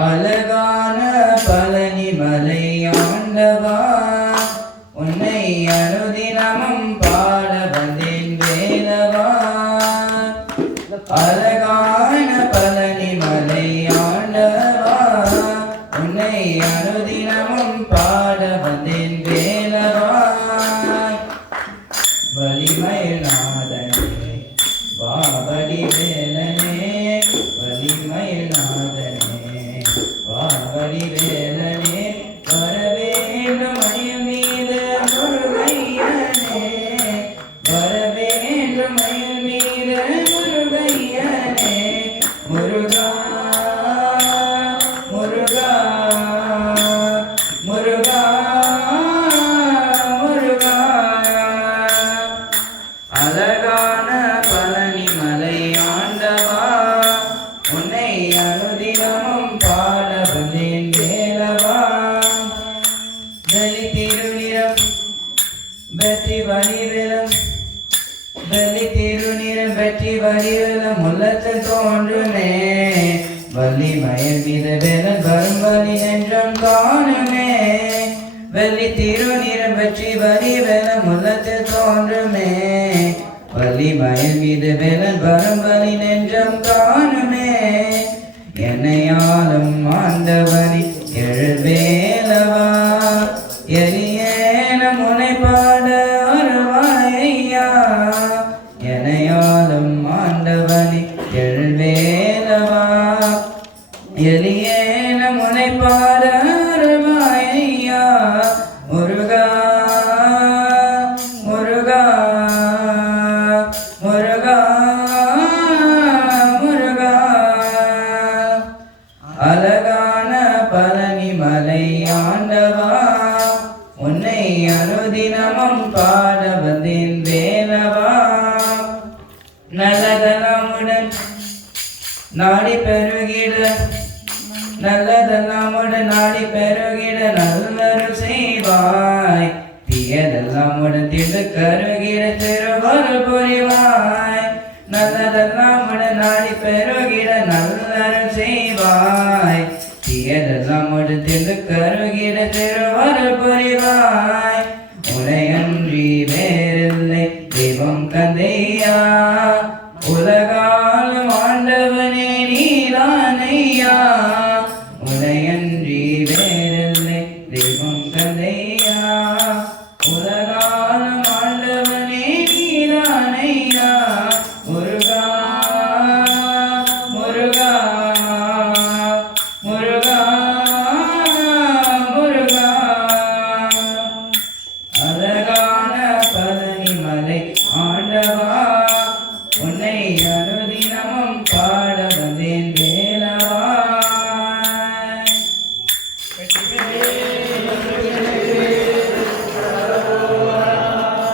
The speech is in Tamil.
அழகான பழனி மலை ஆண்டவா உன்னை அனுதினமும் திருநிறம் வெற்றி வடிவிலம். பலி திருநிறம் வெற்றி வடிவிலம். உள்ளத்தில் தோன்றுமே. வள்ளி மயல் மீது வேலன் வரும் வழி என்றும் காணுமே. வெள்ளி திருநிறம் வெற்றி வரி உள்ளத்தில் தோன்றுமே. வள்ளி மயல் மீது வேலன் வரும் வழி நெஞ்சம் காணுமே. என்னையாலும் ஆண்டவனி எழுவே எனையாலும் என்னையாலும் ஆண்டவனி எழுவேலவா? எளியேன முனைப்பாரமாயா முருகா முருகா முருகா முருகா. அழகான பழனி மலை ஆண்டவா உன்னை அனுதினமும் பாட வந்தேன். நல்லதெல்லாமுடன் நாடி பெருகிட நல்லதெல்லாமுடன் நாடி பெருகிட நல்லருள் செய்வாய். தீயதெல்லாமுடன் திடு கருகிட திருவருள் புரிவாய். நல்லதெல்லாமுடன் நாடி பெருகிட நல்லருள் செய்வாய். தீயதெல்லாமுடன் திடு கருகிட திருவருள்